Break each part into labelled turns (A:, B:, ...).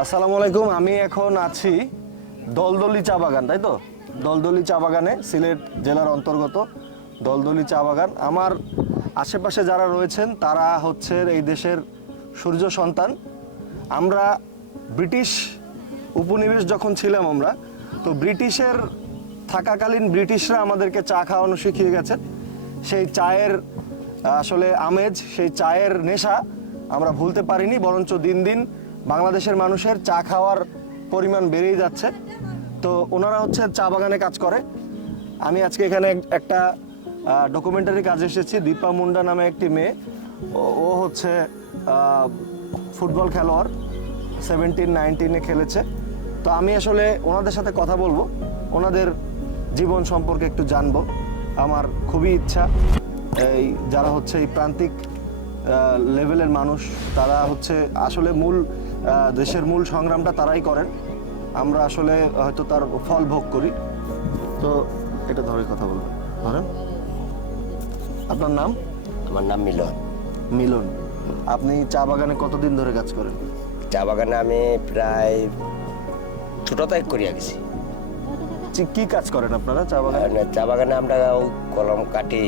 A: আসসালামু আলাইকুম। আমি এখন আছি দলদলি চা বাগান, তাই তো? দলদলি চা বাগানে, সিলেট জেলার অন্তর্গত দলদলি চা বাগান। আমার আশেপাশে যারা রয়েছেন তারা হচ্ছে এই দেশের সূর্য সন্তান। আমরা ব্রিটিশ উপনিবেশ যখন ছিলাম আমরা, তো ব্রিটিশের থাকাকালীন ব্রিটিশরা আমাদেরকে চা খাওয়ানো শিখিয়ে গেছে। সেই চায়ের আসলে আমেজ, সেই চায়ের নেশা আমরা ভুলতে পারিনি, বরঞ্চ দিন দিন বাংলাদেশের মানুষের চা খাওয়ার পরিমাণ বেড়েই যাচ্ছে। তো ওনারা হচ্ছে চা বাগানে কাজ করে। আমি আজকে এখানে একটা ডকুমেন্টারি কাজে এসেছি। দীপা মুন্ডা নামে একটি মেয়ে, ও হচ্ছে ফুটবল খেলোয়াড়, 17-19 খেলেছে। তো আমি আসলে ওনাদের সাথে কথা বলবো, ওনাদের জীবন সম্পর্কে একটু জানবো। আমার খুবই ইচ্ছা এই যারা হচ্ছে এই প্রান্তিক লেভেলের মানুষ, তারা হচ্ছে আসলে দেশের মূল সংগ্রামটা তারাই করেন। আমরা আসলে হয়তো তার ফল ভোগ করি। তো এটা ধরে কথা বলবেন, ধরেন। আপনার নাম?
B: আমার নাম মিলন।
A: মিলন, আপনি চা বাগানে কতদিন ধরে কাজ করেন?
B: চা বাগানে আমি প্রায় ছোটতাই করিয়া গেছি।
A: কি কাজ করেন আপনারা চা বাগানে?
B: চা বাগানে আমরা কলম কাটি,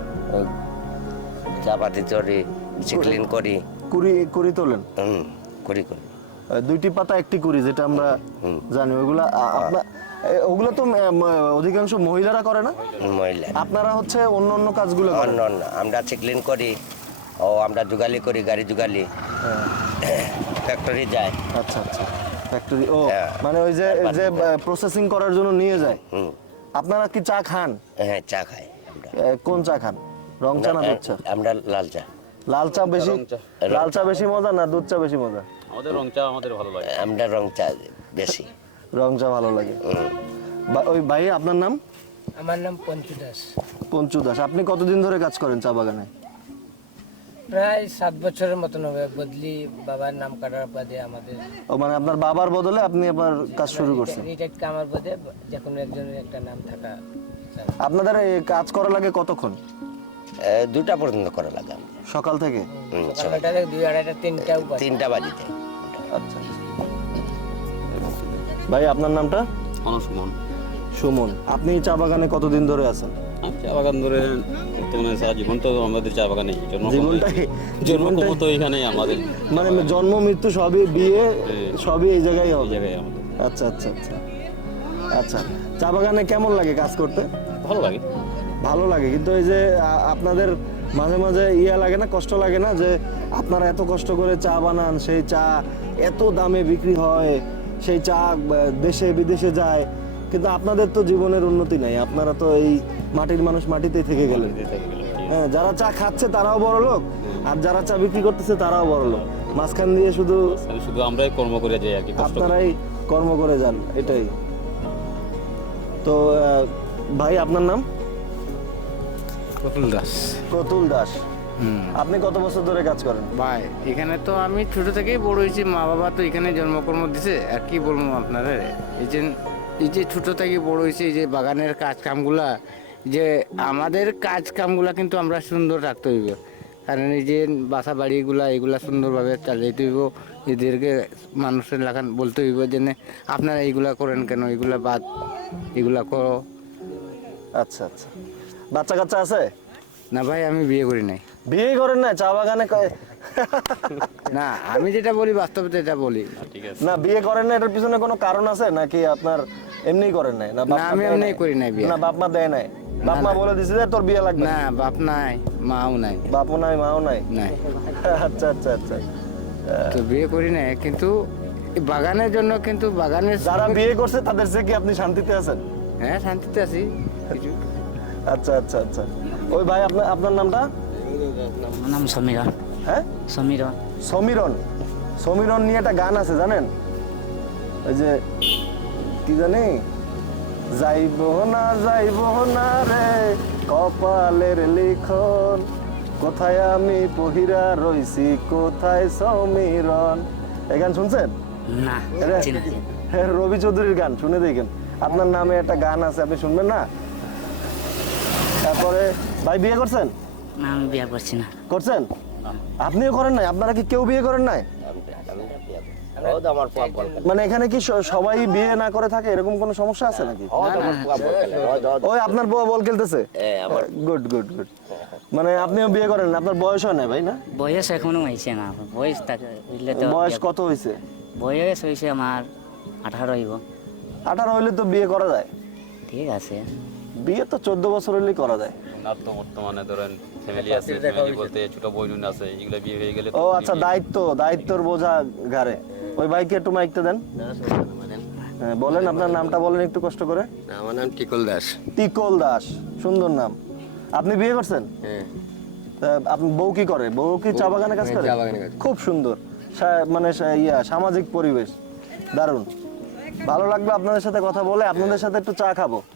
B: চা পাতি চড়ি, ক্লিন করি।
A: কুড়ি তোলেন?
B: করি।
A: দুইটি পাতা একটি কুড়ি, যেটা আমরা জানি। ওগুলো তো অধিকাংশ মহিলারা করে না?
B: মহিলা।
A: আপনারা হচ্ছে অন্য কাজগুলো করেন?
B: অন্য আমরা ক্লিন করি, আমরা জুগালি করি, গাড়ি জুগালি, ফ্যাক্টরি যায়।
A: আচ্ছা আচ্ছা, ফ্যাক্টরি। মানে ওই যে প্রসেসিং করার জন্য নিয়ে যায়। আপনারা কি চা খান?
B: হ্যাঁ, চা খাই আমরা।
A: কোন চা খান? রং চা না দুধ চা?
B: আমরা লাল চা।
A: লাল চা বেশি মজা না দুধ চা বেশি মজা?
C: আমাদের রং চা ভালো লাগে।
B: আমরা রং চা বেশি।
A: রং চা ভালো লাগে। ওই ভাই, আপনার নাম?
D: আমার নাম পঞ্চু দাস।
A: পঞ্চু দাস, আপনি কতদিন ধরে কাজ করেন চা বাগানে?
D: প্রায় 7 বছরের মতন হবে। বদলি বাবার নাম কাটার বাদে আমাদের
A: মানে আপনার বাবার বদলে আপনি আবার কাজ শুরু করছেন?
D: রিটায়ার্ড কামার বাদে যে কোনো একজনের একটা নাম থাকা।
A: আপনাদের এই কাজ করা লাগে কতক্ষণ?
B: 2টা পর্যন্ত করা লাগে।
A: সকাল থেকে?
D: সকালটা 2, 2:30, 3টা
B: বাজে যায়।
A: আচ্ছা। ভাই, আপনার নামটা?
C: সুমন।
A: সুমন, আপনি চা বাগানে কতদিন ধরে আছেন?
C: চা বাগান ধরে বর্তমানে জীবন তো আমাদের চা বাগানে,
A: জন্ম
C: তো এখানেই আমাদের,
A: মানে জন্ম মৃত্যু সবই, বিয়ে সবই এই জায়গায় হবে?
C: আমাদের।
A: আচ্ছা আচ্ছা আচ্ছা আচ্ছা। চা বাগানে কেমন লাগে কাজ করতে?
C: ভালো লাগে।
A: ভালো লাগে, কিন্তু এই যে আপনাদের মাঝে মাঝে লাগে না, কষ্ট লাগে না যে আপনারা এত কষ্ট করে চা বানান, সেই চা এত দামে বিক্রি হয়, সেই চা দেশে বিদেশে যায়, কিন্তু আপনাদের তো জীবনের উন্নতি নাই। আপনারা তো এই মাটির মানুষ, মাটিতেই থেকে গেলেন। হ্যাঁ, যারা চা খাচ্ছে তারাও বড় লোক, আর যারা চা বিক্রি করতেছে তারাও বড় লোক। মাঝখান দিয়ে শুধু
C: আমরাই কর্ম করে যাই আর কি,
A: আপনারাই কর্ম করে যান, এটাই তো। ভাই, আপনার নাম?
E: প্রতুল দাস।
A: প্রতুল দাস, আপনি কত বছর ধরে কাজ করেন?
E: ভাই, এখানে তো আমি ছোট থেকেই বড় হয়েছি। মা বাবা তো এখানে জন্মকর্ম দিছে। আর কি বলবো আপনারা, এই যে ছোট থেকে বড় হয়েছে, এই যে বাগানের কাজ কামগুলা, যে আমাদের কাজ কামগুলা কিন্তু আমরা সুন্দর রাখতে হইব। কারণ এই যে বাসা বাড়িগুলা, এগুলা সুন্দরভাবে চালাইতে হইব। এদেরকে মানুষের লাগান বলতে হইব যে আপনারা এইগুলা করেন কেন, এগুলা বাদ, এগুলা করো।
A: আচ্ছা আচ্ছা। বাচ্চা কাচ্চা আছে?
E: না ভাই, আমি বিয়ে করি নাই।
A: বিয়ে করেন না? চা বাগানে
E: না, আমি যেটা বলি বাস্তবে এটা বলি।
A: না, বিয়ে করেন না, এটার পিছনে কোনো কারণ আছে নাকি আপনার এমনি করেন নাই? না,
E: আমি এমনি করি নাই বিয়ে।
A: না, বাপ মা দেয় নাই? বাপ মা বলে দিছে যে তোর বিয়ে লাগবে?
E: না, বাপ নাই, মাও নাই।
A: বাপও নাই, মাও নাই?
E: নাই।
A: আচ্ছা আচ্ছা আচ্ছা।
E: তো বিয়ে করি নাই, কিন্তু বাগানের জন্য, কিন্তু বাগানের
A: যারা বিয়ে করছে তাদের চেয়ে কি আপনি শান্তিতে আছেন?
E: হ্যাঁ, শান্তিতে আছি কিছু।
A: আচ্ছা আচ্ছা আচ্ছা। ওই ভাই, আপনার নামটা?
F: আমার নাম সমীরন।
A: হ্যাঁ,
F: সমীরন।
A: সমীরন। সমীরন নিয়ে একটা গান আছে, জানেন? ওই যে কি জানি, যাইব না রে কপালের লিখন, কোথায় আমি পহিরা রইছি, কোথায় সমীরন। এই গান শুনছেন?
F: না,
A: হ্যাঁ, রবি চৌধুরীর গান, শুনে দেখেন। আপনার নামে একটা গান আছে, আপনি শুনবেন না? তারপরে ভাই, বিয়ে করছেন?
F: না, আমি বিয়ে করছি না।
A: করছেন? আপনিও করেন নাই? আপনারা কি কেউ বিয়ে করেন নাই?
B: ও তো আমার পোয়া বল
A: মানে এখানে কি সবাই বিয়ে না করে থাকে, এরকম কোনো সমস্যা আছে নাকি?
B: ও তো আমার পোয়া বল খেলে
A: ওই আপনার বউ বল খেলতেছে?
B: আমার
A: গুড গুড গুড। মানে আপনিও বিয়ে করেন না, আপনার বয়স হয় না ভাই না?
F: বয়স এখনো হয়েছে না বয়স তাকে বুঝলে তো
A: বয়স কত হয়েছে?
F: বয়স হয়েছে আমার 18 হইব
A: 18 হইলে তো বিয়ে করা যায়।
F: ঠিক আছে
A: বিয়ে তো 14 বছর হইলেই করা যায়।
C: আর তো বর্তমানে ধরেন ফ্যামিলি আছে, ফ্যামিলি বলতে ছোট বোন আছে, এগুলো বিয়ে হয়ে গেলে
A: ও আচ্ছা, দায়িত্বর বোঝা ঘাড়ে। ওই ভাইকে একটু মাইকটা দেন। হ্যাঁ, বলেন আপনার নামটা বলেন একটু কষ্ট করে।
B: আমার নাম টিকল দাস।
A: টিকল দাস, সুন্দর নাম। আপনি বিয়ে করছেন?
B: হ্যাঁ,
A: আপনি বউ কি করে? বউ কি চা বাগানে কাজ করে?
B: চা বাগানে কাজ।
A: খুব সুন্দর। মানে সামাজিক পরিবেশ দারুণ। ভালো লাগলো আপনাদের সাথে কথা বলে। আপনাদের সাথে একটু চা খাবো।